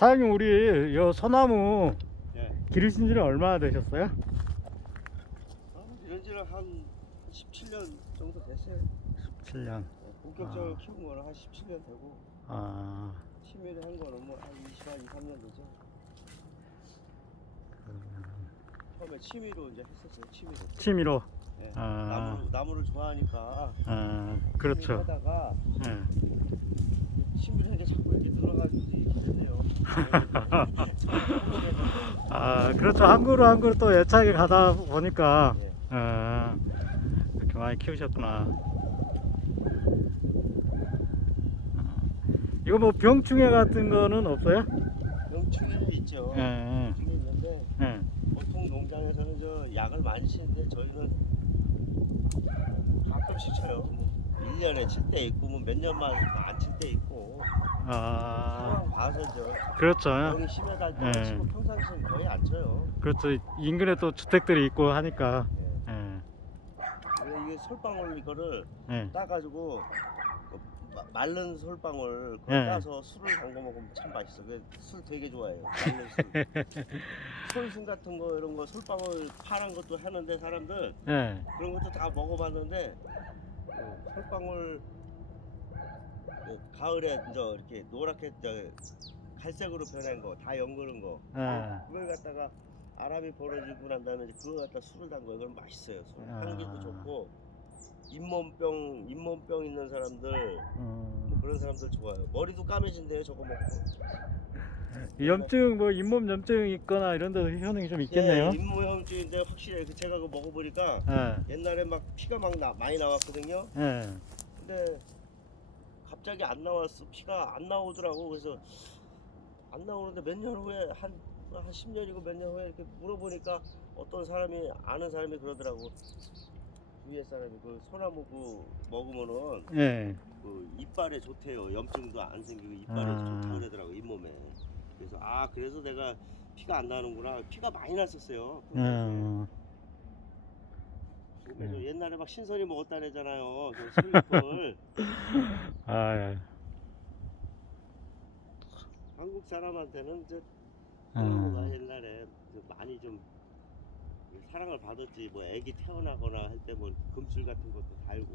사장님, 우리 요 소나무 예. 기르신 지는 얼마나 되셨어요? 이런 지는 한 17년 정도 됐어요. 17년. 본격적으로 키운 거는 한 17년 되고 아, 취미로 한 거는 뭐 한 23년 되죠. 처음에 취미로 이제 했었어요. 취미로. 예. 아. 나무를 좋아하니까 아, 그렇죠. 하다가 예. 취미로 하는 게 자꾸 이렇게 늘어가지고 이렇게 되네요. 아, 그렇죠. 한 그루 한 그루 또 애착이 가다 보니까 예. 이렇게 많이 키우셨구나. 이거 뭐 병충해 같은 거는 없어요? 병충해 있죠. 예. 병충해 있는데 예. 보통 농장에서는 저 약을 많이 치는데 저희는 가끔씩 쳐요. 뭐 1년에 칠 때 있고 뭐 몇 년만 안 칠 때 있고 아, 상황 봐서 저 그렇죠. 병이 심하다 때 예. 치고 평상시엔 거의 안 쳐요. 그렇죠. 인근에 또 주택들이 있고 하니까. 예. 예. 그래서 이게 솔방울 이거를 예. 따가지고 그 마른 솔방울 그거 예. 따서 술을 담궈 먹으면 참 맛있어. 술 되게 좋아해요. 마른 술. 솔순 같은 거 이런 거 솔방울 파란 것도 하는데 사람들 예. 그런 것도 다 먹어봤는데 솔방울 가을에 이제 이렇게 노랗게 갈색으로 변한 거 다 연그는 거 예. 그걸 갖다가 아람이 벌어지고 난 다음에 이제 그거 갖다 술을 담궈 이건 맛있어요. 술. 아. 향기도 좋고 잇몸병 있는 사람들 뭐 그런 사람들 좋아요. 머리도 까매진대요 저거 먹고. 염증 뭐 잇몸 염증 있거나 이런 데도 효능이 좀 있겠네요. 예, 잇몸염증인데 확실히 제가 그거 먹어보니까 예. 옛날에 막 피가 막 많이 나왔거든요. 예. 근데 갑자기 안 나왔어. 피가 안 나오더라고. 그래서 안 나오는데 몇 년 후에 한 10년이고 몇 년 후에 이렇게 물어보니까 어떤 사람이 아는 사람이 그러더라고. 주위에 사람이 그 소나무 그 먹으면은 예. 그 이빨에 좋대요. 염증도 안 생기고 이빨에 아. 좋다고 그러더라고 잇몸에. 그래서 그래서 내가 피가 안 나는구나. 피가 많이 났었어요. 그래서 옛날에 막 신선이 먹었다래잖아요. 저 슬리퍼를. 아, 예. 한국 사람한테는 저 소나무가 옛날에 많이 좀 사랑을 받았지. 뭐 애기 태어나거나 할 때 뭐 금술 같은 것도 달고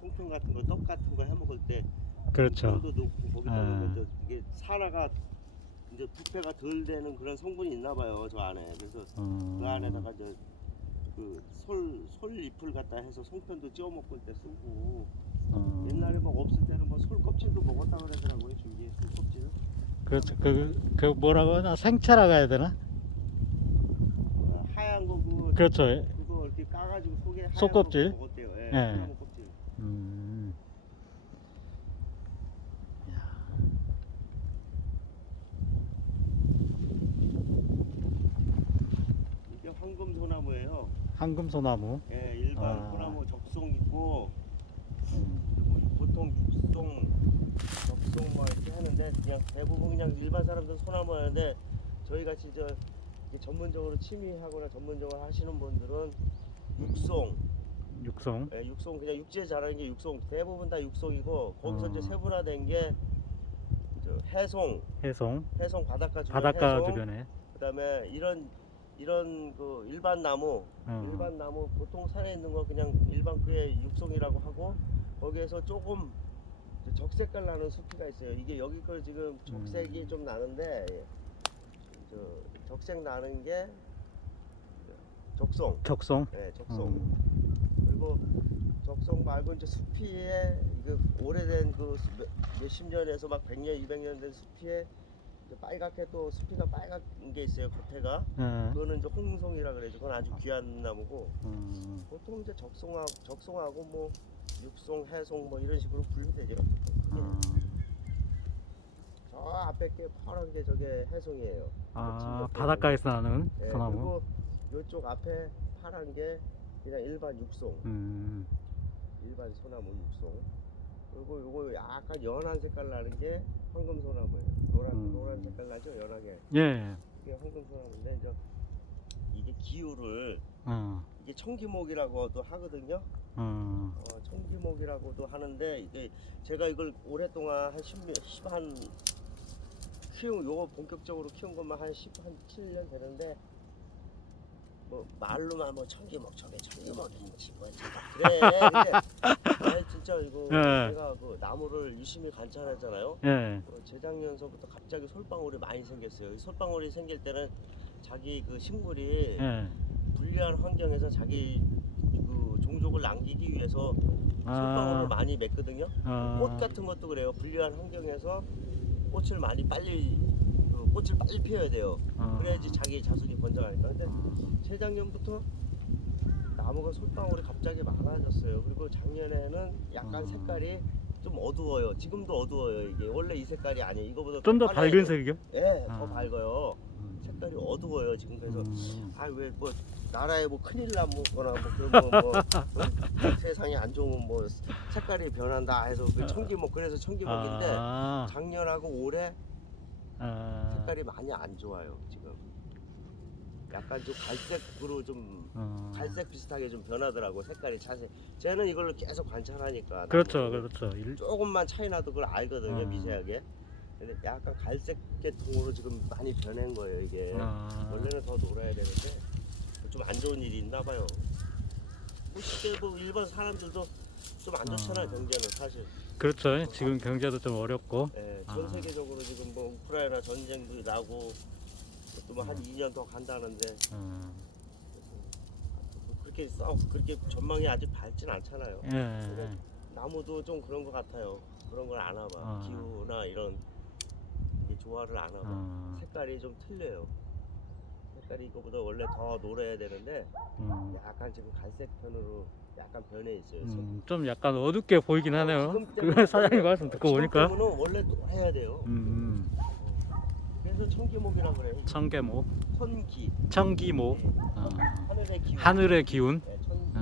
송편 같은 거 떡 같은 거 해 먹을 때 그렇죠. 손도 넣고 거기다가 이게 산화가 이제 부패가 덜 되는 그런 성분이 있나 봐요 저 안에. 그래서 그 안에다가 이제 그 솔 잎을 갖다 해서 송편도 찌워 먹을 때 쓰고 옛날에 막 없을 때는 뭐 솔 껍질도 먹었다 그러더라고요. 저기 솔 껍질. 그렇죠. 그 뭐라고 하나 생채라고 해야 되나? 하얀 거 그렇죠. 그거 이렇게 까가지고 속에 하얀 속껍질? 거 먹었대요. 예. 예. 소나무 껍질. 야. 이게 황금 소나무예요. 황금 소나무. 예, 일반 소나무 적송 있고 그리고 보통 적송 뭐 이렇게 하는데 그냥 대부분 그냥 일반 사람들 소나무 하는데 저희 같이 이렇게 전문적으로 취미하거나 전문적으로 하시는 분들은 육송. 예, 육송 그냥 육지에 자라는 게 육송 대부분 다 육송이고 거기서 이제 세분화된 게 해송 바닷가 주변 바닷가 해송, 주변에. 그다음에 이런 그 일반 나무 보통 산에 있는 거 그냥 일반 그게 육송이라고 하고 거기에서 조금 적색깔 나는 숲이가 있어요. 이게 여기 거 지금 적색이 좀 나는데 적색 나는 게 적송. 네, 적송. 그리고 적송 말고 이제 숲이에 그 오래된 그 몇십 년에서 막 100년, 200년 된 숲이에 빨갛게 또 숲이가 빨간 게 있어요. 겉에가. 그거는 이제 홍송이라 그래죠. 그건 아주 귀한 나무고. 보통 이제 적송하고 뭐 육송, 해송 뭐 이런 식으로 분류되죠. 저 앞에 게 파란 게 저게 해송이에요. 바닷가에서 나는 네, 소나무. 그리고 이쪽 앞에 파란 게 그냥 일반 육송. 일반 소나무 육송. 그리고 요거 약간 연한 색깔 나는 게 황금 소나무예요. 노란 색깔 나죠, 연하게. 예. 이게 황금 소나무인데 이제 이게 기후를 이게 청기목이라고도 하거든요. 청기목이라고도 하는데 이게 제가 이걸 오랫동안 한 요거 본격적으로 키운 것만 한 7년 되는데 뭐 말로만 뭐 천기먹인지 뭐 그래. 근데 진짜 이거 예. 제가 그 나무를 유심히 관찰했잖아요. 예. 재작년서부터 갑자기 솔방울이 많이 생겼어요. 이 솔방울이 생길 때는 자기 그 식물이 예. 불리한 환경에서 자기 그 종족을 남기기 위해서 솔방울을 많이 맺거든요. 꽃 같은 것도 그래요. 불리한 환경에서 꽃을 빨리 피워야 돼요. 그래야지 자기 자손이 번져가니까. 근데 재작년부터 나무가 솔방울이 갑자기 많아졌어요. 그리고 작년에는 약간 색깔이 좀 어두워요. 지금도 어두워요. 이게 원래 이 색깔이 아니에요. 이거보다 좀 더 빨라야 밝은 돼요. 색이요? 예, 더 밝아요. 색깔이 어두워요 지금. 그래서 왜 뭐 나라에 뭐 큰일 나거나 뭐 그런 뭐 세상이 안 좋으면 뭐 색깔이 변한다 해서 그 청기목, 그래서 청기목인데 작년하고 올해 색깔이 많이 안 좋아요 지금. 약간 좀 갈색으로 좀 갈색 비슷하게 좀 변하더라고 색깔이. 자세 쟤는 이걸로 계속 관찰하니까. 그렇죠, 나무를. 그렇죠. 조금만 차이 나도 그걸 알거든요, 미세하게. 근데 약간 갈색 계통으로 지금 많이 변한 거예요 이게. 원래는 더 놀아야 되는데 좀 안 좋은 일이 있나 봐요. 뭐 쉽게 뭐 일반 사람들도 좀 안 좋잖아요 경제는 사실. 그렇죠. 지금 경제도 좀 어렵고. 예, 전 세계적으로 지금 뭐 우크라이나 전쟁도 나고 또 뭐 한 2년 더 간다는데 그렇게 전망이 아직 밝진 않잖아요. 예. 나무도 좀 그런 것 같아요. 그런 걸 아나 봐. 기후나 이런 게 조화를 아나 봐. 색깔이 좀 틀려요. 색깔이 이거보다 원래 더 노래야 되는데 약간 지금 갈색 편으로 약간 변해 있어요. 좀 약간 어둡게 보이긴 하네요. 지금 그 때문에 사장님 말씀 듣고 보니까. 지금 원래 노래야 돼요. 그래서 청기목이라고 그래요. 청개목, 천기. 청기목, 하늘의 기운. 하늘의 기운. 네, 천기.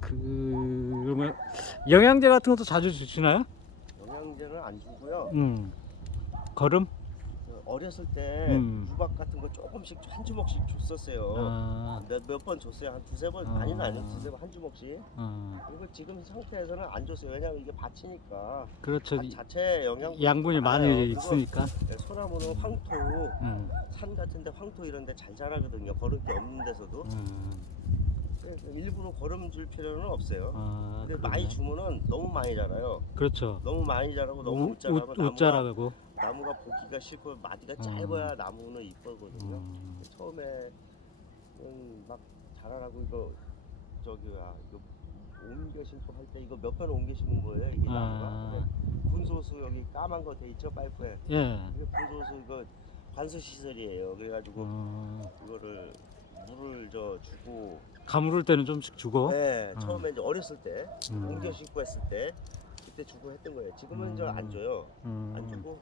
그러면 영양제 같은 것도 자주 주시나요? 영양제는 안 주고요. 거름? 어렸을 때 유박 같은 거 조금씩 한 주먹씩 줬었어요. 몇 번 줬어요. 한 두세 번, 많이는 아니고 두세 번 한 주먹씩. 그리고 지금 상태에서는 안 줬어요. 왜냐면 이게 밭이니까. 그렇죠. 자체 영양분이 양분이 많이 많아요. 있으니까. 소나무는 황토, 산 같은데 황토 이런데 잘 자라거든요. 거름기 없는 데서도. 그래서 일부러 거름 줄 필요는 없어요. 근데 많이 주면은 너무 많이 자라요. 그렇죠. 너무 많이 자라고 너무 못 자라고 웃자라고. 나무가 보기가 싫고 마디가 짧아야 나무는 이쁘거든요. 처음에는 막 자라라고 이거 이거 옮겨 심고 할 때 이거 몇 번 옮겨 심은 거예요 이게 나무가. 근데 분소수 여기 까만 거 돼 있죠 파이프에. 예. 이게 분소수 이거 관수 시설이에요. 그래가지고 이거를 물을 주고. 가물을 때는 좀씩 주고. 네, 처음에 이제 어렸을 때 옮겨 심고 했을 때 그때 주고 했던 거예요. 지금은 이제 안 줘요. 안 주고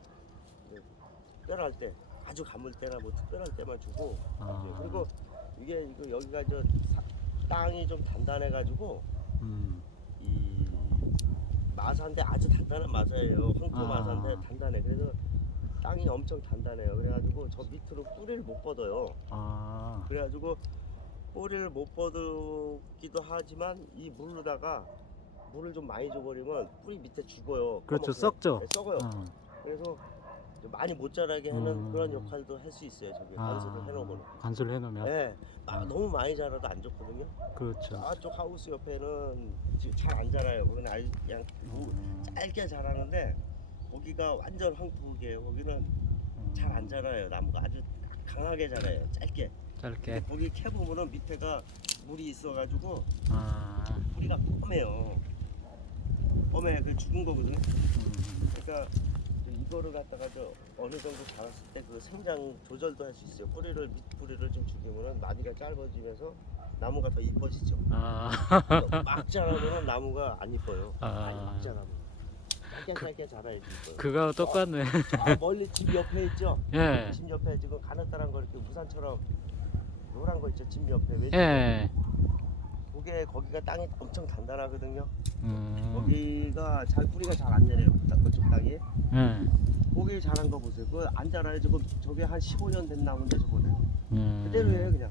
특별할 때, 아주 가물 때나 뭐 특별할 때만 주고. 그리고 이거 여기가 땅이 좀 단단해가지고 이 마사인데 아주 단단한 마사예요. 황토 마사인데 단단해. 그래서 땅이 엄청 단단해요. 그래가지고 저 밑으로 뿌리를 못 뻗어요. 그래가지고 뿌리를 못 뻗기도 하지만 이 물로다가 물을 좀 많이 줘버리면 뿌리 밑에 죽어요. 그렇죠. 꺼먹어요. 썩죠. 네, 썩어요. 그래서 좀 많이 못 자라게 하는 그런 역할도 할 수 있어요. 저기 관수를 해놓으면. 관수를 해놓으면. 네, 너무 많이 자라도 안 좋거든요. 그렇죠. 저쪽 하우스 옆에는 지금 잘 안 자라요. 거기는 아주 그냥 짧게 자라는데 거기가 완전 황토기예요. 거기는 잘 안 자라요. 나무가 아주 강하게 자라요. 짧게. 거기 캐 보면은 밑에가 물이 있어가지고 뿌리가 뻔해요. 뻔해. 그 죽은 거거든요. 그러니까 이거를 갖다가 어느 정도 자랐을 때 그 생장 조절도 할 수 있어요. 밑 뿌리를 좀 죽이면은 마디가 짧아지면서 나무가 더 이뻐지죠. 막 자라면은 나무가 안 이뻐요. 막 자라면 짧게 자라야지 이뻐요. 그거 똑같네. 멀리 집 옆에 있죠. 예. 집 옆에 지금 가느다란 거 이렇게 우산처럼 노란 거 있죠. 집 옆에 왼쪽. 예. 거기가 땅이 엄청 단단하거든요. 거기가 뿌리가 잘 안 내려요. 그쪽 땅이. 거기 자란 거 보세요. 그거 안 자라요. 저게 한 15년 된 나무인데 저거는. 그대로예요 그냥.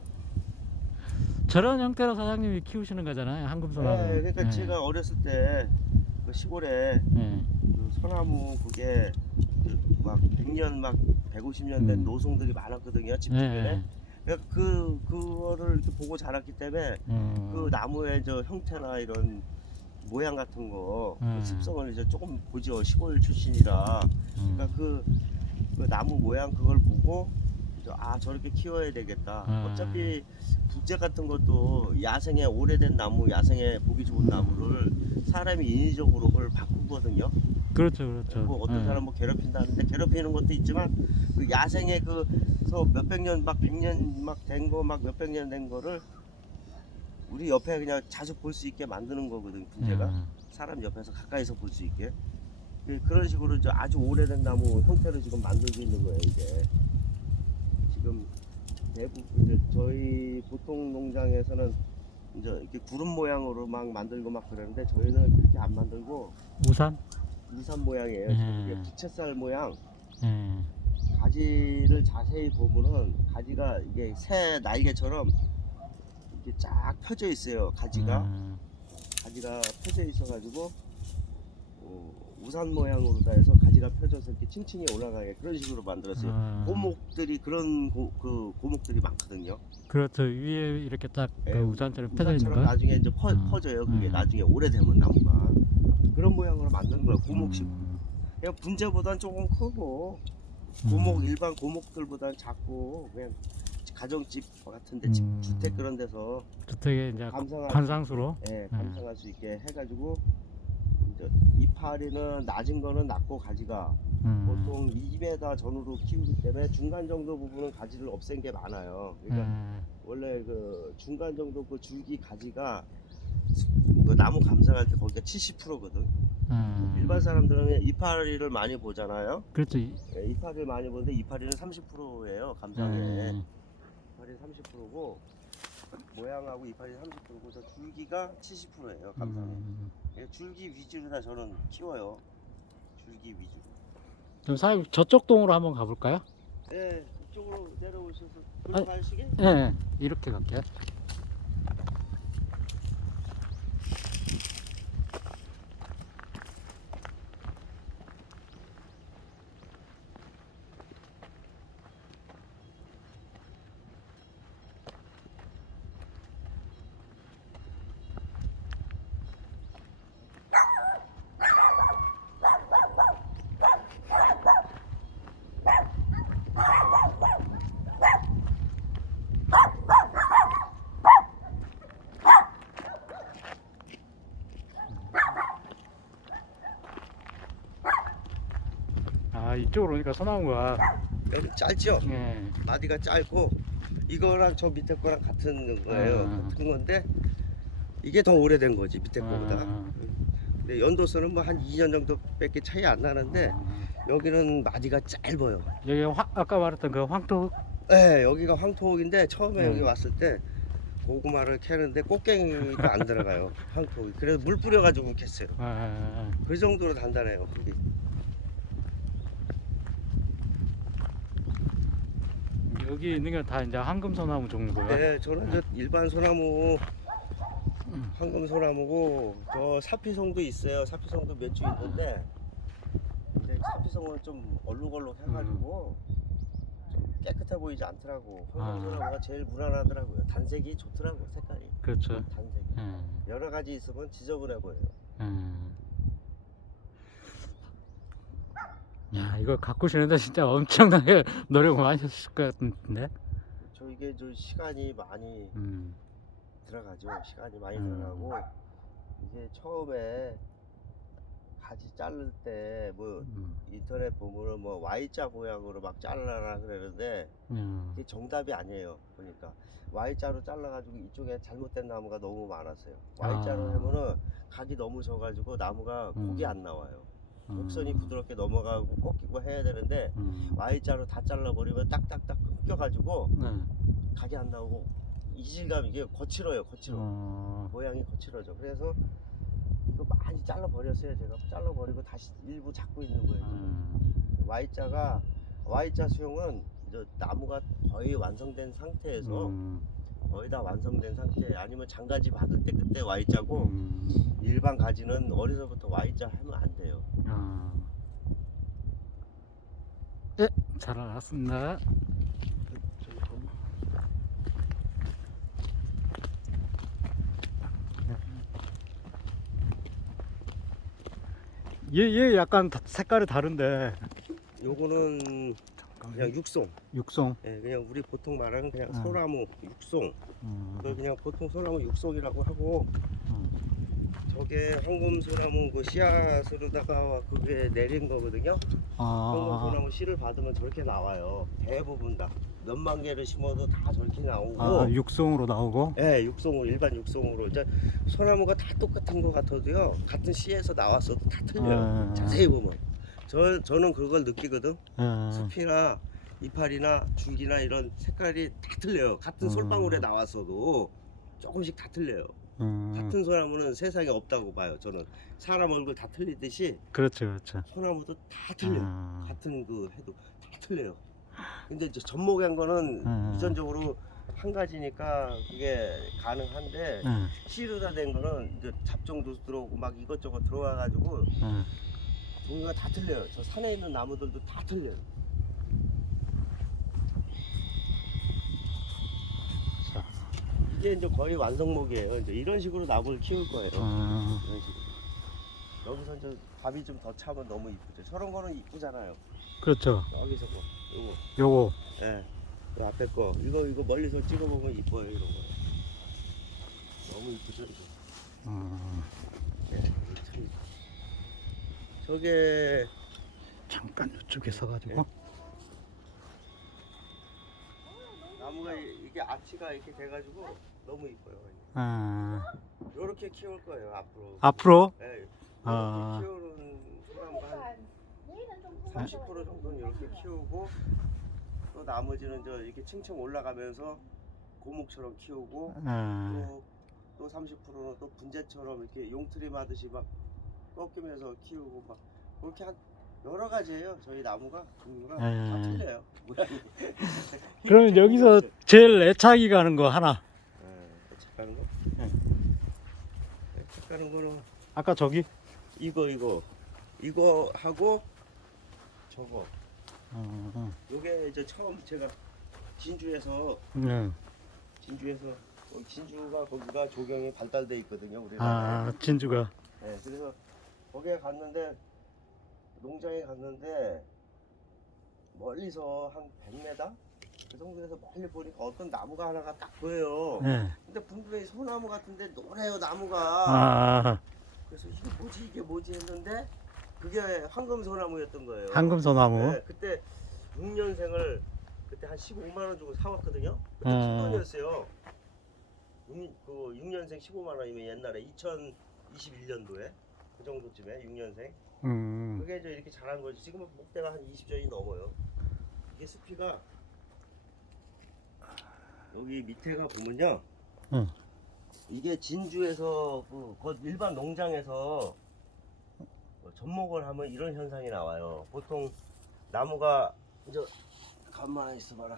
저런 형태로 사장님이 키우시는 거잖아요, 한금소나무. 네, 그러니까 예. 제가 어렸을 때 그 시골에 예. 그 소나무 그게 그막 100년 막 150년 된 노송들이 많았거든요, 집 주변에. 그러니까 그거를 이렇게 보고 자랐기 때문에 그 나무의 저 형태나 이런 모양 같은 거, 그 습성을 이제 조금 보죠. 시골 출신이라. 그러니까 그 나무 모양 그걸 보고 이제 아 저렇게 키워야 되겠다. 어차피 부재 같은 것도 야생의 오래된 나무, 야생에 보기 좋은 나무를 사람이 인위적으로 그걸 바꾸거든요. 그렇죠, 그렇죠. 뭐 어떤 사람 뭐 괴롭힌다는데 괴롭히는 것도 있지만 그 야생의 그서 몇백 년 막 100년 막 된 거 막 몇백 년 된 거를 우리 옆에 그냥 자주 볼 수 있게 만드는 거거든. 분재가 사람 옆에서 가까이서 볼 수 있게 그런 식으로 이제 아주 오래된 나무 형태로 지금 만들고 있는 거예요. 이게 지금 대부분 이제 저희 보통 농장에서는 이제 이렇게 구름 모양으로 막 만들고 막 그러는데 저희는 그렇게 안 만들고 우산? 우산 모양이에요. 이게 부채살 모양. 가지를 자세히 보면은 가지가 이게 새 날개처럼 이렇게 쫙 펴져 있어요. 가지가 펴져 있어가지고 우산 모양으로 다 해서 가지가 펴져서 이렇게 층층이 올라가게 그런 식으로 만들었어요. 고목들이 그런 고목들이 많거든요. 그렇죠. 위에 이렇게 딱 예, 우산처럼 펴져 있는 우산처럼 거. 나중에 이제 퍼져요. 그게 나중에 오래되면 나무가 그런 모양으로 만드는 거예요. 고목식. 그냥 분재보단 조금 크고 고목 일반 고목들보단 작고 그냥 가정집 같은데 주택 그런 데서 주택에 이제 감상할 관상수로. 예, 감상할 수 있게 해가지고 이제 이파리는 낮은 거는 낮고 가지가 보통 2m 전후로 키우기 때문에 중간 정도 부분은 가지를 없앤 게 많아요. 그러니까 원래 그 중간 정도 그 줄기 가지가 그 나무 감상할 때 거기가 70%거든. 일반 사람들은 그냥 이파리를 많이 보잖아요. 그렇죠. 예, 이파리를 많이 보는데 이파리는 30%예요. 감상에. 이파리 30%고 모양하고 이파리 30%고 저 줄기가 70%예요. 감상에. 줄기 위주로 다 저는 키워요. 줄기 위주로. 그럼 사장님 저쪽 동으로 한번 가볼까요? 네, 이쪽으로 내려오셔서 들어가시게? 네, 이렇게 갈게요. 아, 이쪽으로 오니까 소나무가 여기 짧죠? 예. 마디가 짧고 이거랑 저 밑에 거랑 같은 거예요. 같은 건데 이게 더 오래된 거지 밑에 거보다. 근데 연도수는 뭐 한 2년 정도밖에 차이 안 나는데 여기는 마디가 짧아요. 여기 아까 말했던 그 황토. 네, 여기가 황토옥인데 처음에 여기 왔을 때 고구마를 캐는데 꽃갱이가 안 들어가요. 황토옥이. 그래서 물 뿌려가지고 캤어요. 그 정도로 단단해요. 거기. 여기 있는 게 다 이제 황금소나무 종류고요. 네, 저는 저 일반 소나무 황금 소나무고 저 사피송도 있어요. 사피송도 몇 주 있는데 근데 사피송은 좀 얼룩얼룩 해가지고 좀 깨끗해 보이지 않더라고. 황금 소나무가 제일 무난하더라고요. 단색이 좋더라고. 색깔이. 그렇죠. 단색이. 여러 가지 있으면 지저분해 보여요. 야, 이거 가꾸시는데 진짜 엄청나게 노력 많이 하셨을 것 같은데. 이게 저 시간이 많이 들어가죠. 시간이 많이 들어가고 이게 처음에 가지 자를 때 뭐 인터넷 보면은 뭐 Y자 모양으로 막 잘라라 그러는데 그게 정답이 아니에요. 보니까 Y자로 잘라가지고 이쪽에 잘못된 나무가 너무 많았어요. Y자로 하면은 각이 너무 져가지고 나무가 곡이 안 나와요. 곡선이 부드럽게 넘어가고 꺾이고 해야 되는데 Y자로 다 잘라버리면 딱딱딱 끊겨가지고 각이 안 나오고 이질감 이게 거칠어요. 거칠어. 모양이 거칠어져. 그래서 이거 많이 잘라버렸어요. 제가 잘라버리고 다시 일부 잡고 있는 거예요. Y자 수용은 이제 나무가 거의 완성된 상태에서 거의 다 완성된 상태. 아니면 장가지 받을 때 그때 Y자고 일반 가지는 어려서부터 Y자 하면 안 돼요. 예, 잘 알았습니다. 얘 약간 색깔이 다른데. 요거는 그냥 육송. 육송. 예, 그냥 우리 보통 말하는 그냥 음. 소나무 육송. 음. 그걸 그냥 보통 소나무 육송이라고 하고, 저게 황금소나무 그 씨앗으로다가 그게 내린 거거든요. 황금소나무 씨를 받으면 저렇게 나와요. 대부분 다. 몇만 개를 심어도 다 저렇게 나오고. 육송으로 나오고. 예, 육송으로, 일반 육송으로. 이제 소나무가 다 똑같은 것 같아도요, 같은 씨에서 나왔어도 다 틀려요. 자세히 보면. 저는 그걸 느끼거든. 숲이나 이파리나 줄기나 이런 색깔이 다 틀려요. 같은 솔방울에 나왔어도 조금씩 다 틀려요. 같은 소나무는 세상에 없다고 봐요. 저는 사람 얼굴 다 틀리듯이 그렇죠, 그렇죠. 소나무도 다 틀려요. 같은 그 해도 다 틀려요. 근데 이제 접목한 거는 유전적으로 한 가지니까 그게 가능한데, 씨르다 된 거는 이제 잡종도 들어오고 막 이것저것 들어와 가지고 종류가 다 틀려요. 저 산에 있는 나무들도 다 틀려요. 자. 이게 이제 거의 완성목이에요. 이제 이런 식으로 나무를 키울 거예요. 이런 식으로. 여기서 이제 밥이 좀 더 차면 너무 이쁘죠. 저런 거는 이쁘잖아요. 그렇죠. 여기서 거, 요거. 예, 이 앞에 거, 이거 멀리서 찍어보면 이뻐요. 이런 거. 너무 이쁘죠, 이거. 네, 참. 저게 잠깐 이쪽에 서가지고. 나무가 이게 아치가 이렇게 돼가지고 너무 이뻐요. 요렇게 키울 거예요 앞으로. 앞으로. 네, 이렇게 아. 키우는 소나무가 한 30% 정도는 이렇게 키우고, 또 나머지는 저 이렇게 층층 올라가면서 고목처럼 키우고, 또 30%는 또 분재처럼 이렇게 용트림 하듯이 막 꺾이면서 키우고, 막 그렇게 한 여러 가지예요. 저희 나무가 종류가 다 틀려요. 모양이. 그러면 여기서 제일 애착이 가는 거 하나. 애착 가는 거? 애착 가는 거는 아까 저기. 이거 하고 저거. 요게 이제 처음 제가 진주에서 진주가 거기가 조경이 발달돼 있거든요. 우리가. 진주가. 네, 그래서 거기에 갔는데, 농장에 갔는데 멀리서 한 100m 그 정도에서 멀리 보니까 어떤 나무가 하나가 딱 보여요. 근데 분명히 소나무 같은데 노래요 나무가. 그래서 이게 뭐지 했는데 그게 황금소나무였던 거예요. 황금소나무. 네, 그때 6년생을 그때 한 15만 원 주고 사왔거든요. 그때 큰 돈이었어요. 그 6년생 15만 원이면 옛날에 2021년도에 그 정도쯤에 6년생. 그게 이제 이렇게 자란 거지. 지금은 목대가 한 20전이 넘어요. 이게 숲이가 여기 밑에가 보면요. 이게 진주에서 그 일반 농장에서 접목을 하면 이런 현상이 나와요. 보통 나무가 이제 가만히 있어봐라.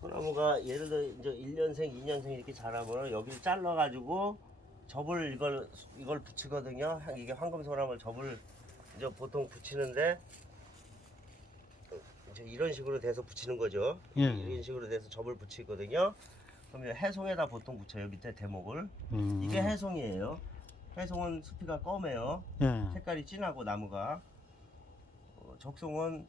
소나무가 예를 들어 이제 1년생, 2년생 이렇게 자라면 여기를 잘라가지고 접을 이걸 붙이거든요. 이게 황금소나무 접을 이제 보통 붙이는데 이제 이런 식으로 돼서 붙이는 거죠. 이런 식으로 돼서 접을 붙이거든요. 그러면 해송에다 보통 붙여요. 밑에 대목을. 이게 해송이에요. 해송은 숲이가 검해요. 색깔이 진하고 나무가. 적송은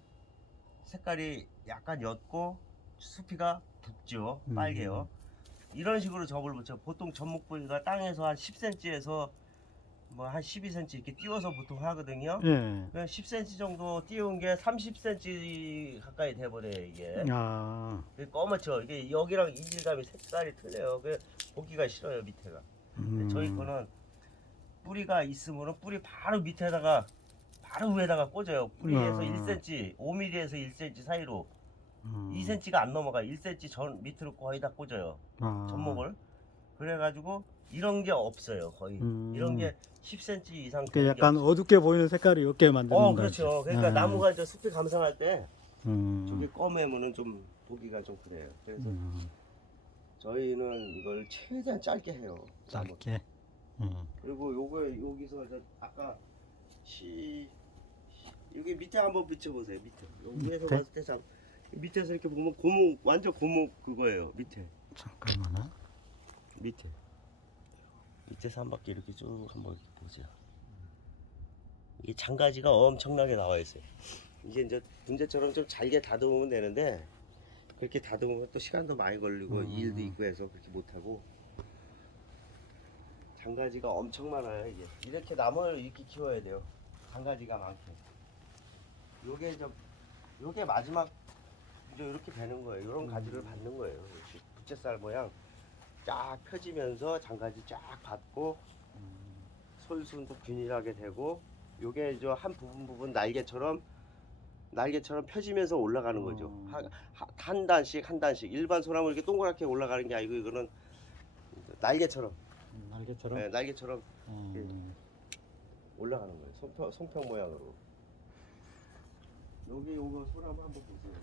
색깔이 약간 옅고 숲이가 붓죠. 빨개요. 이런 식으로 접을 붙여. 보통 접목 부위가 땅에서 한 10cm에서 뭐 한 12cm 이렇게 띄워서 보통 하거든요. 그냥 10cm 정도 띄운 게 30cm 가까이 돼버려요 이게. 이게 검었죠. 이게 여기랑 이질감이 색깔이 틀려요. 그 보기가 싫어요 밑에가. 저희 거는 뿌리가 있으면 뿌리 바로 밑에다가 바로 위에다가 꽂아요. 뿌리에서 1cm, 5mm에서 1cm 사이로. 2cm가 안 넘어가. 1cm 전 밑으로 거의 다 꽂아요. 접목을. 그래가지고 이런 게 없어요 거의. 이런 게 10cm 이상 그 되는 게 약간 없어요. 어둡게 보이는 색깔이 없게 만드는 거지. 그렇죠. 그러니까 아. 나무가 이제 숲이 감상할 때 음. 저기 검으면은 좀 보기가 좀 그래요. 그래서 저희는 이걸 최대한 짧게 해요. 나무. 짧게. 그리고 요거 여기서 아까 여기 밑에 한번 비춰보세요. 밑에 위에서 밑에? 봤을 때 참 밑에서 이렇게 보면 고목 완전 고목 그거예요. 밑에 잠깐만요. 밑에서 한 바퀴 이렇게 쭉 한번 이렇게 보세요. 이게 장가지가 엄청나게 나와 있어요. 이제 문제처럼 좀 잘게 다듬으면 되는데 그렇게 다듬으면 또 시간도 많이 걸리고 일도 있고 해서 그렇게 못하고 장가지가 엄청 많아요. 이게 이렇게 나무를 이렇게 키워야 돼요. 장가지가 많게. 요게 마지막 이제 이렇게 베는 거예요. 이런 가지를 받는 거예요. 이렇게 부채살 모양 쫙 펴지면서 장가지 쫙 받고 솔순도 균일하게 되고 요게 이제 한 부분 날개처럼 펴지면서 올라가는 거죠. 한 단씩 일반 소나무 이렇게 동그랗게 올라가는 게 아니고 이거는 날개처럼 날개처럼. 네, 날개처럼 이렇게 올라가는 거예요. 송편 모양으로. 여기 요거 소나무 한번 보세요.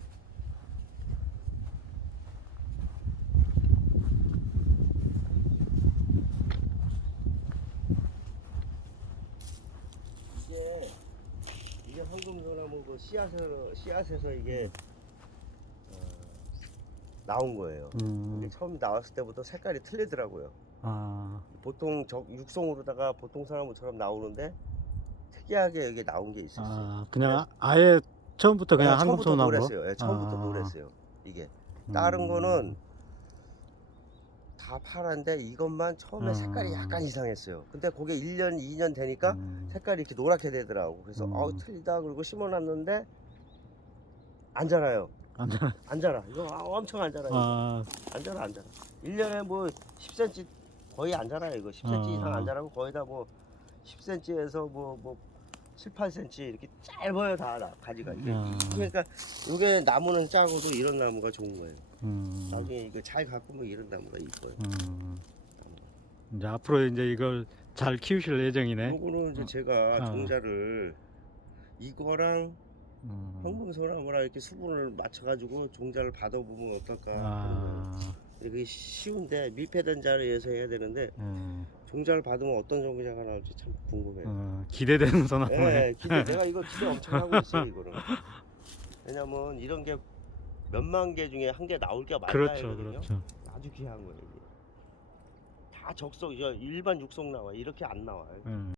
이게 황금소나무 그 씨앗에서 이게 나온 거예요. 이게 처음 나왔을 때부터 색깔이 틀리더라고요. 보통 육송으로다가 보통 소나무처럼 나오는데 특이하게 여기 나온 게 있었어요. 그냥 아예 처음부터 그냥 처음부터 한국소나무. 노랬어요. 예, 처음부터 노랬어요. 이게 다른 거는 다 파란데 이것만 처음에 색깔이 약간 이상했어요. 근데 그게 1년, 2년 되니까 색깔이 이렇게 노랗게 되더라고. 그래서 틀리다 그러고 심어놨는데 안 자라요. 안 자라. 이거 엄청 안 자라요. 안 자라. 1년에 뭐 10cm 거의 안 자라요. 이거 10cm 이상 안 자라고 거의 다 뭐 10cm에서 뭐 7, 8cm 이렇게 짧아요. 다 가지가. 그러니까 이게 나무는 작아도 이런 나무가 좋은 거예요. 나중에 이거 잘 가꾸면 이런 나무가 이뻐요. 이제 앞으로 이제 이걸 잘 키우실 예정이네. 요거는 이제 제가 종자를 이거랑 황금소나무랑 이렇게 수분을 맞춰가지고 종자를 받아보면 어떨까 하는 거예요. 그게 쉬운데 밀폐된 자리에서 해야 되는데 종자를 받으면 어떤 종자가 나올지 참 궁금해요. 기대되는 소나무네. 네, 내가 이거 기대 엄청 하고 있어요. 이거는 왜냐면 이런 게 몇만 개 중에 한 개 나올 게 많아요. 그렇죠. 아주 귀한 거예요. 이게. 다 적성 일반 육성 나와 이렇게 안 나와요.